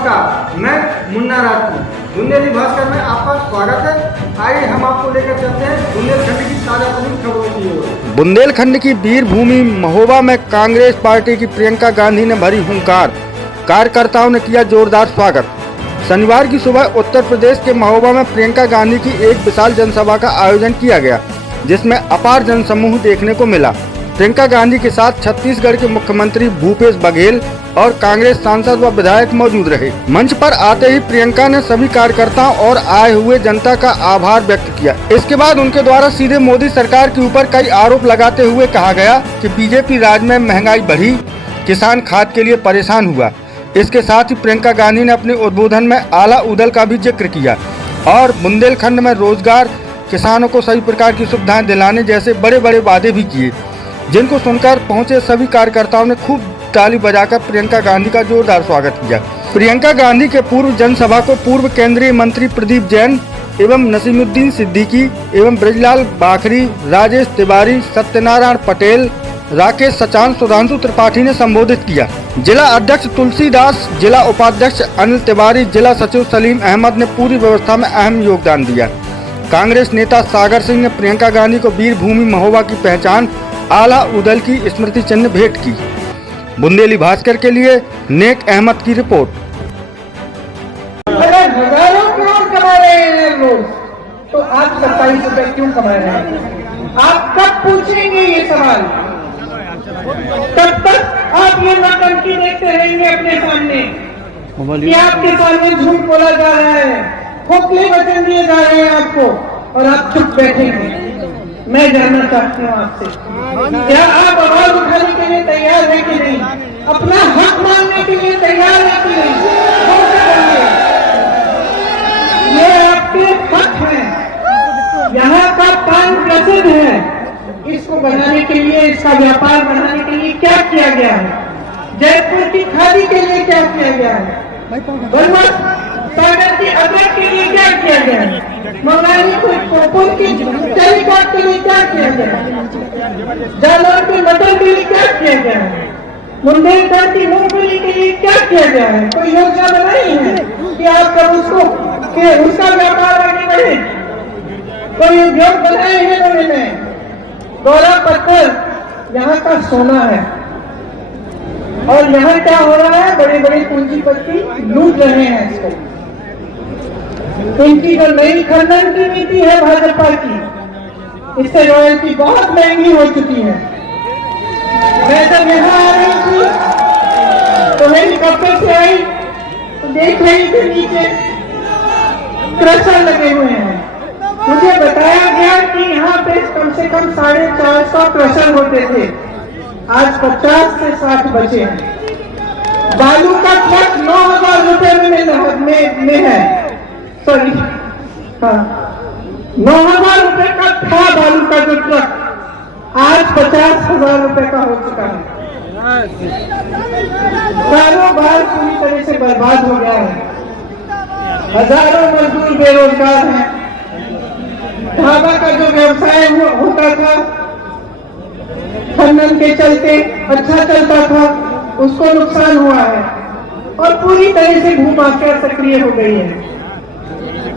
नमस्कार, मैं मुन्ना राजपूत। बुंदेली भास्कर में आपका स्वागत है। आइए हम आपको लेकर चलते हैं बुंदेलखंड की ताजा तरीन खबरों की ओर। बुंदेलखंड की वीर भूमि महोबा में कांग्रेस पार्टी की प्रियंका गांधी ने भरी हुंकार, कार्यकर्ताओं ने किया जोरदार स्वागत। शनिवार की सुबह उत्तर प्रदेश के महोबा में प्रियंका गांधी की एक विशाल जनसभा का आयोजन किया गया, जिसमें अपार जनसमूह देखने को मिला। प्रियंका गांधी के साथ छत्तीसगढ़ के मुख्यमंत्री भूपेश बघेल और कांग्रेस सांसद व विधायक मौजूद रहे। मंच पर आते ही प्रियंका ने सभी कार्यकर्ताओं और आए हुए जनता का आभार व्यक्त किया। इसके बाद उनके द्वारा सीधे मोदी सरकार के ऊपर कई आरोप लगाते हुए कहा गया कि बीजेपी राज में महंगाई बढ़ी, किसान खाद के लिए परेशान हुआ। इसके साथ ही प्रियंका गांधी ने अपने उद्बोधन में आला उदल का भी जिक्र किया और बुंदेलखंड में रोजगार, किसानों को सभी प्रकार की सुविधाएं दिलाने जैसे बड़े बड़े वादे भी किए, जिनको सुनकर पहुंचे सभी कार्यकर्ताओं ने खूब ताली बजाकर प्रियंका गांधी का जोरदार स्वागत किया। प्रियंका गांधी के पूर्व जनसभा को पूर्व केंद्रीय मंत्री प्रदीप जैन एवं नसीमुद्दीन सिद्दीकी एवं ब्रजलाल बाखरी, राजेश तिवारी, सत्यनारायण पटेल, राकेश सचान, सुधांशु त्रिपाठी ने संबोधित किया। जिला अध्यक्ष तुलसीदास, जिला उपाध्यक्ष अनिल तिवारी, जिला सचिव सलीम अहमद ने पूरी व्यवस्था में अहम योगदान दिया। कांग्रेस नेता सागर सिंह ने प्रियंका गांधी को वीर भूमि महोबा की पहचान आला उदल की स्मृति चिन्ह भेंट की। बुंदेली भास्कर के लिए नेक अहमद की रिपोर्ट। अगर हजारों करोड़ कमा रहे हैं रोज, तो आप 27 रुपए क्यों कमा रहे हैं? आप कब पूछेंगे ये सवाल? तब तक आप ये नौटंकी देखते रहेंगे अपने सामने कि आपके सामने झूठ बोला जा रहा है, खोखले वचन दिए जा रहे हैं आपको, और आप चुप बैठेंगे। मैं जानना चाहती हूँ आपसे, क्या आप आवाज उठाने के लिए तैयार हैं कि नहीं? अपना हक मांगने के लिए तैयार हैं कि नहीं? ये आपके हक हैं। यहाँ का पान प्रसिद्ध है, इसको बनाने के लिए, इसका व्यापार बढ़ाने के लिए क्या किया गया है? जयपुर की खादी के लिए क्या किया गया है? सागर की अदरक के लिए क्या किया गया है? मंगानी की टेलीकॉट के लिए क्या किया गया है? जालौर के मटर के लिए क्या किया गया है? बुंदेलखंड की मूंगफली के लिए क्या किया गया है? कोई योजना बनाई है कि आप कब उसका व्यापार आगे बढ़े? कोई उद्योग बनाए हैं लोगों ने? गौरव पत्थर यहाँ का सोना है, और यहाँ क्या हो रहा है? बड़े बड़े पूंजीपति लूट रहे हैं इसको। इनकी जो नई खनन की नीति है भाजपा की, इससे रॉयल्टी बहुत महंगी हो चुकी है। मैं जब यहाँ आ रही थी तो हेलीकॉप्टर से आई तो देख रही थी नीचे क्रशर लगे हुए हैं। मुझे बताया गया कि यहाँ पे कम से कम 450 क्रशर होते थे, आज 50 से 60 बचे हैं। बालू का ट्रक 9,000 रुपए में है, सॉरी, हाँ, 9,000 रुपए का था बालू का जो ट्रक, आज 50,000 रुपए का हो चुका है। कारोबार पूरी तरह से बर्बाद हो गया है। हजारों मजदूर बेरोजगार हैं। ढाबा का जो व्यवसाय होता था, खनन के चलते अच्छा चलता था, उसको नुकसान हुआ है, और पूरी तरह से भूमाफिया सक्रिय हो गई है।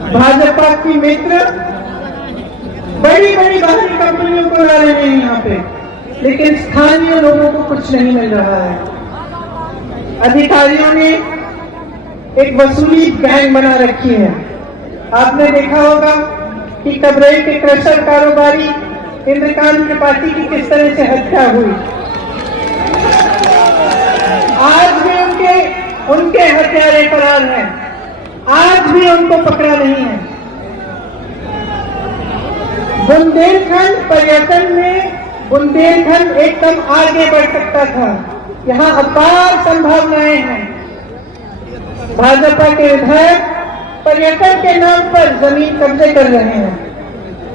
भाजपा की मित्र बड़ी बड़ी बाहरी कंपनियों को ला रहे हैं यहाँ पे, लेकिन स्थानीय लोगों को कुछ नहीं मिल रहा है। अधिकारियों ने एक वसूली गैंग बना रखी है। आपने देखा होगा कि कबरई के क्रशर कारोबारी इंद्रकांत त्रिपाठी की किस तरह से हत्या हुई। आज भी उनके हत्यारे फरार हैं, आज भी उनको पकड़ा नहीं है। बुंदेलखंड पर्यटन में बुंदेलखंड एकदम आगे बढ़ सकता था। यहाँ अपार संभावनाएं हैं। भाजपा के विधायक पर्यटन के नाम पर जमीन कब्जे कर रहे हैं,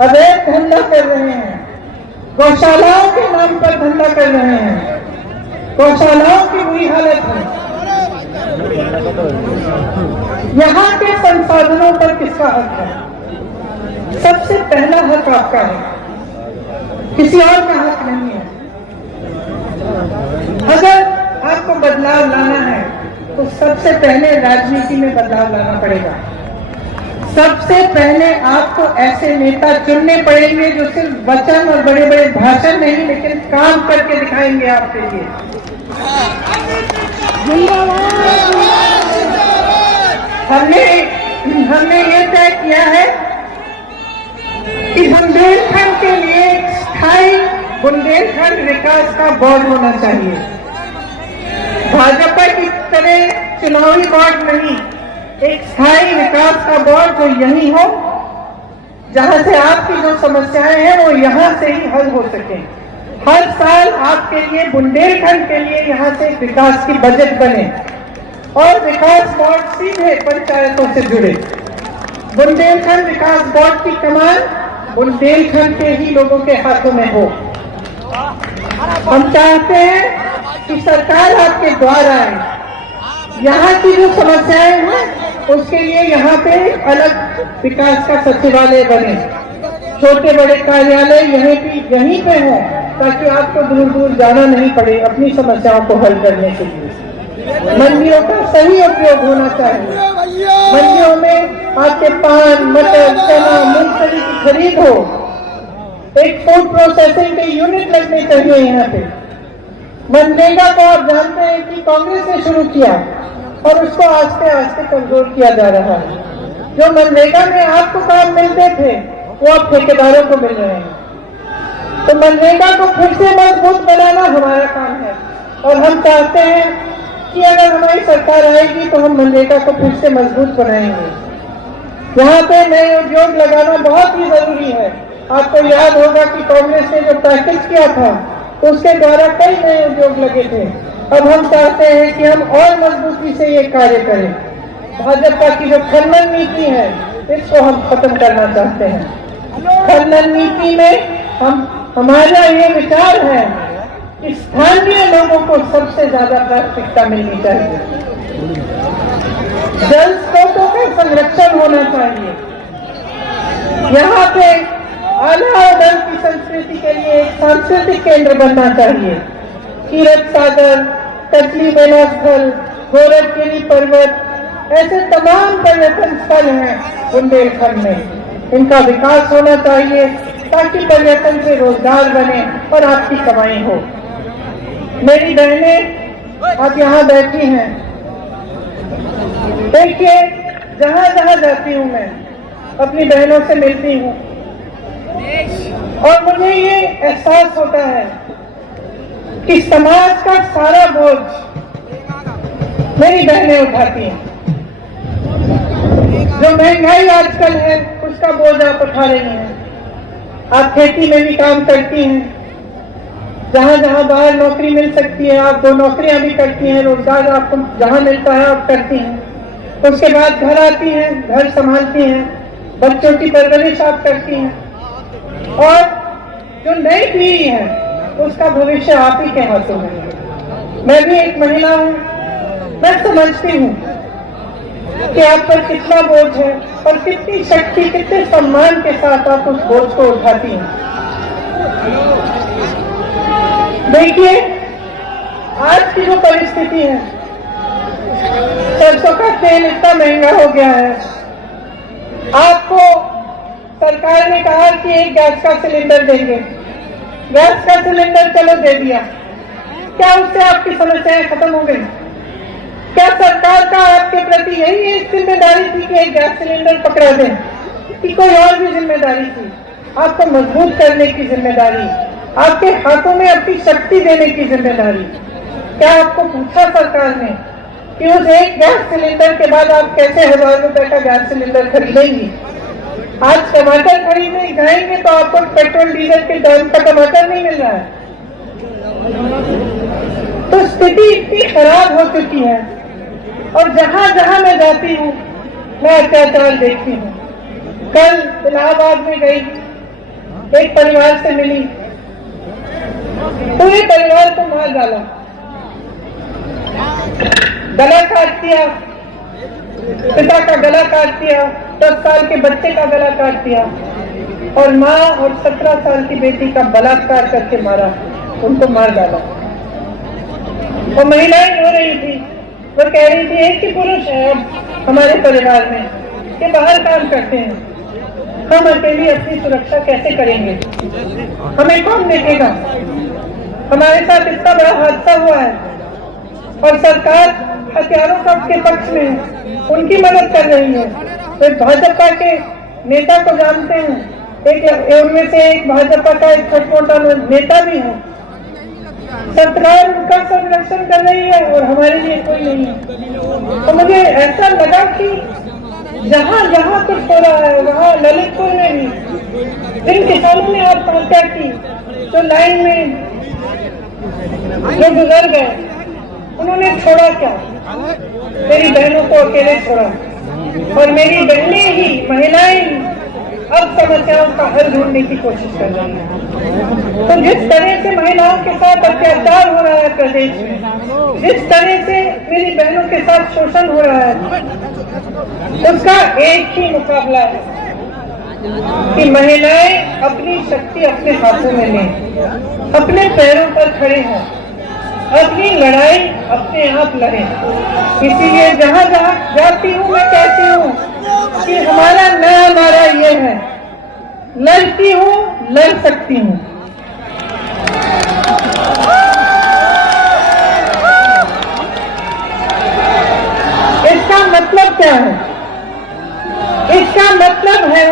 अवैध धंधा कर रहे हैं, गौशालाओं के नाम पर धंधा कर रहे हैं। गौशालाओं की बुरी हालत है। यहाँ के संसाधनों पर किसका हक है? सबसे पहला हक आपका है, किसी और का हक नहीं है। अगर आपको बदलाव लाना है तो सबसे पहले राजनीति में बदलाव लाना पड़ेगा। सबसे पहले आपको ऐसे नेता चुनने पड़ेंगे जो सिर्फ वचन और बड़े बड़े भाषण नहीं, लेकिन काम करके दिखाएंगे आपके लिए। हमने ये तय किया है कि बुंदेलखंड के लिए एक स्थायी बुंदेलखंड विकास का बोर्ड होना चाहिए। भाजपा की तरह चुनावी बोर्ड नहीं, एक स्थायी विकास का बोर्ड जो यही हो, जहां से आपकी जो समस्याएं हैं वो यहां से ही हल हो सके। हर साल आपके लिए बुंदेलखंड के लिए यहां से विकास की बजट बने और विकास बोर्ड सीधे पंचायतों से जुड़े। बुंदेलखंड विकास बोर्ड की कमान बुंदेलखंड के ही लोगों के हाथों में हो। हम चाहते हैं कि सरकार आपके द्वार आए, यहाँ की जो समस्याएं हैं उसके लिए यहाँ पे अलग विकास का सचिवालय बने, छोटे बड़े कार्यालय यहीं पे हो, ताकि आपको दूर दूर जाना नहीं पड़े अपनी समस्याओं को हल करने के लिए। मंडियों का सही उपयोग होना चाहिए। मंडियों में आपके पान, मटर, चना, मूंगफली की खरीद हो। एक फूड प्रोसेसिंग के यूनिट लगने चाहिए यहाँ पे। मनरेगा को आप जानते हैं कि कांग्रेस ने शुरू किया और उसको आस्ते आस्ते कमजोर किया जा रहा है। जो मनरेगा में आपको काम मिलते थे वो अब ठेकेदारों को मिल रहे हैं। तो मनरेगा को फिर से मजबूत बनाना हमारा काम है और हम चाहते हैं कि अगर हमारी सरकार आएगी तो हम मनरेगा को फिर से मजबूत बनाएंगे। यहाँ पे नए उद्योग लगाना बहुत ही जरूरी है। आपको याद होगा कि कांग्रेस ने जो पैकेज किया था उसके द्वारा कई नए उद्योग लगे थे। अब हम चाहते हैं कि हम और मजबूती से ये कार्य करें। भाजपा की जो खनन नीति है इसको हम खत्म करना चाहते हैं। खनन नीति में हमारा ये विचार है कि स्थानीय लोगों को सबसे ज्यादा प्राथमिकता मिलनी चाहिए। जल स्रोतों का संरक्षण होना चाहिए। यहाँ पे आल्हा दल की संस्कृति के लिए एक सांस्कृतिक केंद्र बनना चाहिए। कीरत सागर, कचली मेला स्थल, गोरखगिरी पर्वत, ऐसे तमाम पर्यटन स्थल हैं बुंदेलखंड में। इनका विकास होना चाहिए ताकि पर्यटन से रोजगार बने और आपकी कमाई हो। मेरी बहनें आप यहाँ बैठी हैं, देखिए जहाँ जहाँ जाती हूँ मैं अपनी बहनों से मिलती हूँ और मुझे ये एहसास होता है कि समाज का सारा बोझ मेरी बहनें उठाती हैं। जो महंगाई आजकल है उसका बोझ आप उठा रही हैं। आप खेती में भी काम करती हैं, जहां जहां बाहर नौकरी मिल सकती है आप 2 नौकरियां भी करती हैं, रोजगार आपको जहां मिलता है आप करती हैं। उसके बाद घर आती हैं, घर संभालती हैं, बच्चों की परवरिश आप करती हैं और जो नई पीढ़ी है उसका भविष्य आप ही के हाथों में है। मैं भी एक महिला हूँ, मैं समझती हूँ कि आप पर कितना बोझ है और कितनी शक्ति, कितने सम्मान के साथ आप उस बोझ को उठाती हैं। देखिए आज की जो परिस्थिति है, सरसों का तेल इतना महंगा हो गया है। आपको सरकार ने कहा कि एक गैस का सिलेंडर देंगे, गैस का सिलेंडर चलो दे दिया। क्या उससे आपकी समस्याएं खत्म हो गई? क्या सरकार का आपके प्रति यही एक जिम्मेदारी थी कि एक गैस सिलेंडर पकड़ा दें, कि कोई और भी जिम्मेदारी थी? आपको मजबूत करने की जिम्मेदारी, आपके हाथों में अपनी शक्ति देने की जिम्मेदारी। क्या आपको पूछा सरकार ने कि उस एक गैस सिलेंडर के बाद आप कैसे 1000 रुपए का गैस सिलेंडर खरीदेंगी? आज टमाटर खरीदने जाएंगे तो आपको पेट्रोल डीजल के दाम का टमाटर नहीं मिल रहा है। तो स्थिति इतनी खराब हो चुकी है और जहां जहां मैं जाती हूँ मैं अत्याचार देखती हूँ। कल इलाहाबाद में गई, एक परिवार से मिली, पूरे परिवार को मार डाला, गला काट दिया, पिता का गला काट दिया, 10 साल के बच्चे का गला काट दिया और माँ और 17 साल की बेटी का बलात्कार करके मारा, उनको मार डाला। और महिलाएं रो रही थी, वो कह रही थी एक ही पुरुष है हमारे परिवार में, ये बाहर काम करते हैं, हम अकेली अपनी सुरक्षा कैसे करेंगे, हमें कौन देखेगा। हमारे साथ इतना बड़ा हादसा हुआ है और सरकार हथियारों के पक्ष में है, उनकी मदद कर रही है। तो भाजपा के नेता को जानते हैं, एक उनमें से एक भाजपा का एक छोटा मोटा नेता भी है। सरकार उनका संरक्षण कर रही है और हमारे लिए कोई नहीं है। तो मुझे ऐसा लगा कि जहाँ जहाँ कुछ हो रहा है वहाँ ललितपुर में भी जिन किसानों ने आत्महत्या की, जो लाइन में जो गुजर गए, उन्होंने छोड़ा क्या, मेरी बहनों को अकेले छोड़ा और मेरी बहनें ही, महिलाएं अब समस्याओं का हल ढूंढने की कोशिश कर रही है। तो जिस तरह से महिलाओं के साथ अत्याचार हो रहा है प्रदेश में, जिस तरह से मेरी बहनों के साथ शोषण हो रहा है, उसका एक ही मुकाबला है कि महिलाएं अपनी शक्ति अपने हाथों में लें, अपने पैरों पर खड़े हों, अपनी लड़ाई अपने आप लड़ें। इसीलिए जहाँ जहाँ जाती हूँ मैं कहती हूँ कि हमारा नया नारा ये है, लड़ती हूँ, लड़ सकती हूँ। इसका मतलब क्या है? इसका मतलब है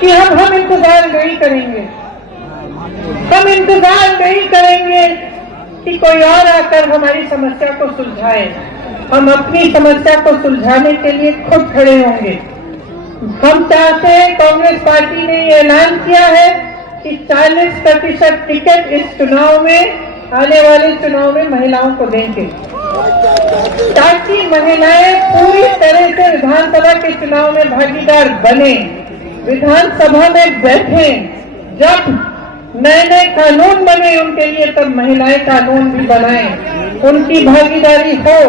कि हम इंतजार नहीं करेंगे, हम इंतजार नहीं करेंगे कि कोई और आकर हमारी समस्या को सुलझाए। हम अपनी समस्या को सुलझाने के लिए खुद खड़े होंगे। हम चाहते हैं, कांग्रेस पार्टी ने ये ऐलान किया है कि 40% टिकट इस चुनाव में, आने वाले चुनाव में महिलाओं को देंगे, ताकि महिलाएं पूरी तरह से विधानसभा के चुनाव में भागीदार बने, विधानसभा में बैठे। जब नए नए कानून बने उनके लिए, तब महिलाएं कानून भी बनाएं, उनकी भागीदारी हो,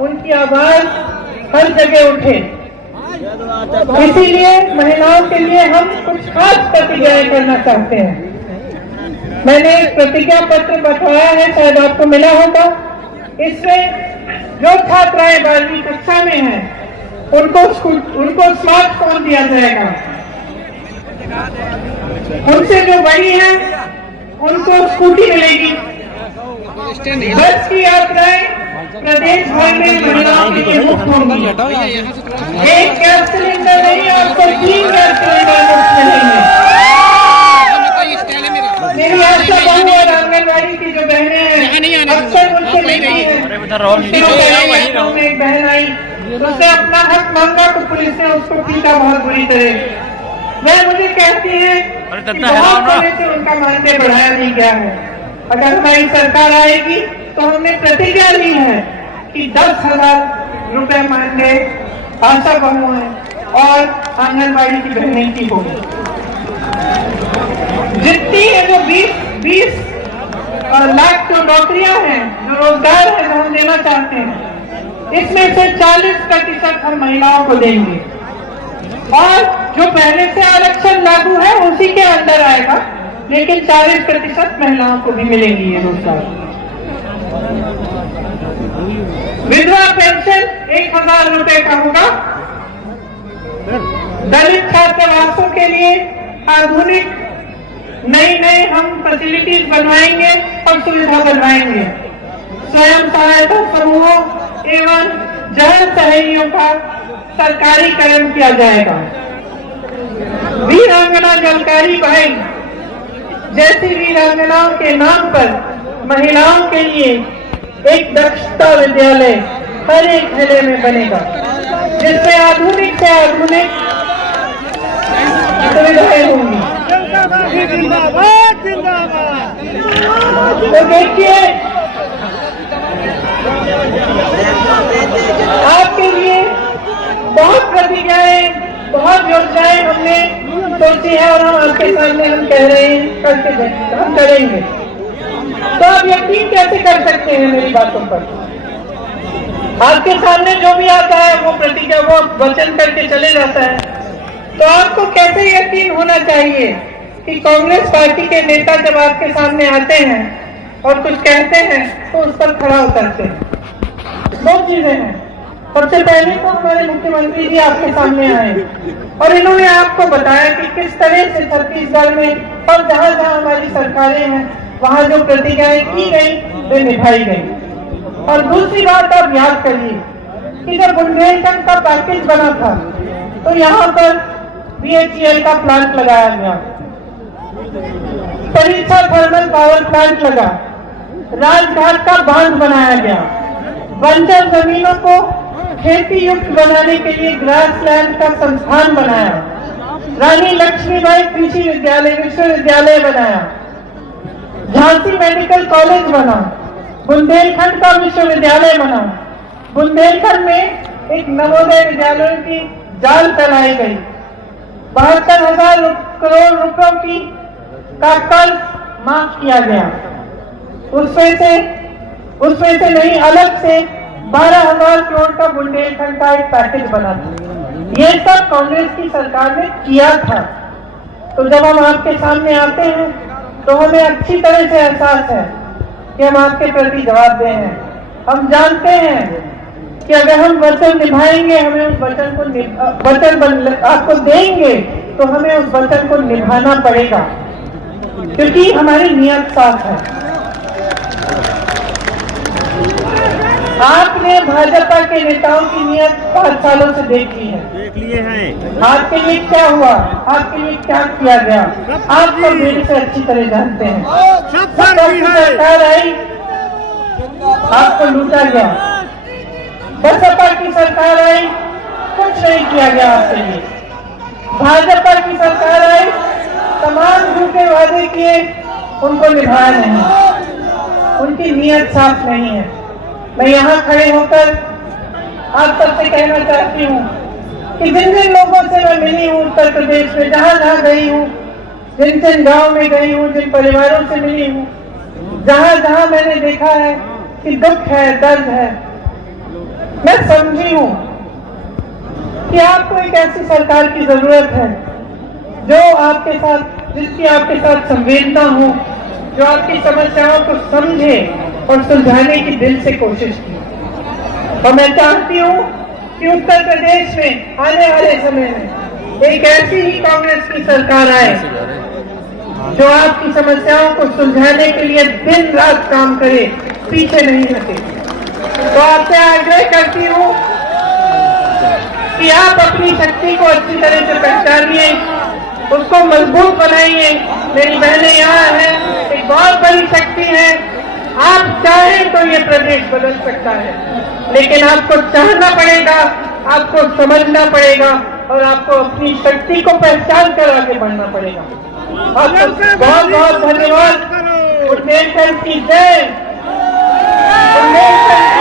उनकी आवाज हर जगह उठे। इसीलिए महिलाओं के लिए हम कुछ खास प्रतिज्ञाएं करना चाहते हैं। मैंने एक प्रतिज्ञा पत्र बंटवाया है, शायद आपको मिला होगा। इसमें जो छात्राएं 12वीं कक्षा में हैं उनको स्मार्टफोन दिया जाएगा, उनसे जो बड़ी है उनको स्कूटी मिलेगी, बस की यात्राएं प्रदेश भर में महिलाओं के लिए मुफ्त होंगी। एक गैस सिलेंडर नहीं, आपको 3 गैस सिलेंडर मुफ्त मिलेंगे। मेरी आशा बहु और आंगनबाड़ी की जो बहनें हैं, अक्सर मुझसे मिलती हैं, एक बहन आई, उसने अपना हक मांगा तो पुलिस ने उसको पीटा बहुत बुरी तरह। वह मुझे कहती है कि बहुत तरह से उनका मानदेय बढ़ाया नहीं गया है। अगर हमारी सरकार आएगी तो हमने प्रतिज्ञा ली है कि 10,000 रुपए मानदेय आशा बहुओं और आंगनबाड़ी की बहनें की होगी। जितनी है जो 20 लाख जो नौकरियां हैं, जो रोजगार है जो हम देना चाहते हैं, इसमें से 40% हम महिलाओं को देंगे और जो पहले से आरक्षण लागू है उसी के अंदर आएगा, लेकिन 40% महिलाओं को भी मिलेंगी ये रोजगार। विधवा पेंशन 1,000 रुपए का होगा। दलित छात्रावासों के लिए आधुनिक नई हम फैसिलिटीज बनवाएंगे और सुविधा बनवाएंगे। स्वयं सहायता समूहों एवं जन सहेलियों का सरकारीकरण किया जाएगा। वीरांगना जलकारी भाई जैसी वीरांगनाओं के नाम पर महिलाओं के लिए एक दक्षता विद्यालय हर एक जिले में बनेगा, जिसमें आधुनिक से आधुनिक सुविधाएं होंगी। तो देखिए, आपके लिए बहुत प्रतिज्ञाएं, बहुत योजनाएं हमने सोची है और हम आपके सामने हम कह रहे हैं हम करेंगे। तो आप यकीन कैसे कर सकते हैं मेरी बातों पर? आपके सामने जो भी आता है वो प्रतिज्ञा, वो वचन करके चले जाता है। तो आपको कैसे यकीन होना चाहिए कि कांग्रेस पार्टी के नेता जब आपके सामने आते हैं और कुछ कहते हैं तो उस पर खड़ा उतरते हैं। दो चीजें हैं। सबसे पहले तो हमारे मुख्यमंत्री जी आपके सामने आए और इन्होंने आपको बताया कि किस तरह से छत्तीसगढ़ में और जहां जहां हमारी सरकारें हैं वहां जो प्रतिज्ञाएं की गई वे निभाई गई। और दूसरी बात आप याद करिए कि जब बुंदेलखंड का पैकेज बना था तो यहाँ पर BHEL का प्लांट लगाया गया, परिछा थर्मल पावर प्लांट लगा, राजघाट का बांध बनाया गया, बंजर जमीनों को खेती युक्त बनाने के लिए ग्रासलैंड का संस्थान बनाया, रानी लक्ष्मीबाई कृषि विद्यालय विश्वविद्यालय बनाया, झांसी मेडिकल कॉलेज बना, बुंदेलखंड का विश्वविद्यालय बना, बुंदेलखंड में एक नवोदय विद्यालयों की जाल फैलाई गई, 72,000 करोड़ रुपयों की का कर्ज माफ किया गया, उसमें से नहीं अलग से 12,000 करोड़ का बुंदेलखंड का एक पैकेज बना था। ये सब कांग्रेस की सरकार ने किया था। तो जब हम आपके सामने आते हैं तो हमें अच्छी तरह से एहसास है कि हम आपके प्रति जवाबदेह हैं। हम जानते हैं कि अगर हम वचन निभाएंगे, हमें उस वचन को वचन आपको देंगे तो हमें उस वचन को निभाना पड़ेगा, क्योंकि हमारी नियत साफ है। आपने भाजपा के नेताओं की नियत 5 सालों से देख ली है, देख लिए हैं। आपके लिए क्या हुआ, आपके लिए क्या किया गया, आप सब मेरे से अच्छी तरह जानते हैं। सरकार आई, आपको लूटा गया, बसपा की सरकार आई, कुछ नहीं किया गया आपके लिए, भाजपा की सरकार आई, तमाम झूठे वादे किए, उनको निभाया नहीं, उनकी नियत साफ नहीं है। मैं यहाँ खड़े होकर आप सबसे कहना चाहती हूँ कि जिन जिन लोगों से मैं मिली हूँ उत्तर प्रदेश में, जहाँ जहाँ गई हूँ, जिन जिन गाँव में गई हूँ, जिन परिवारों से मिली हूँ, जहाँ जहाँ मैंने देखा है कि दुख है, दर्द है, मैं समझी हूँ कि आपको एक ऐसी सरकार की जरूरत है जो आपके साथ, जिसकी आपके साथ संवेदना हो, जो आपकी समस्याओं को समझे और सुलझाने की दिल से कोशिश की। और मैं चाहती हूँ कि उत्तर प्रदेश में आने वाले समय में एक ऐसी ही कांग्रेस की सरकार आए जो आपकी समस्याओं को सुलझाने के लिए दिन रात काम करे, पीछे नहीं हटे। तो आपसे आग्रह करती हूँ कि आप अपनी शक्ति को अच्छी तरह से पहचानिए, उसको मजबूत बनाइए। मेरी बहनें यहाँ हैं, एक बहुत बड़ी शक्ति है। आप चाहें तो ये प्रदेश बदल सकता है, लेकिन आपको चाहना पड़ेगा, आपको समझना पड़ेगा और आपको अपनी शक्ति को पहचान कर आगे बढ़ना पड़ेगा। आपको बहुत बहुत धन्यवाद। बुंदेलखंड की जय। बुंदेलखंड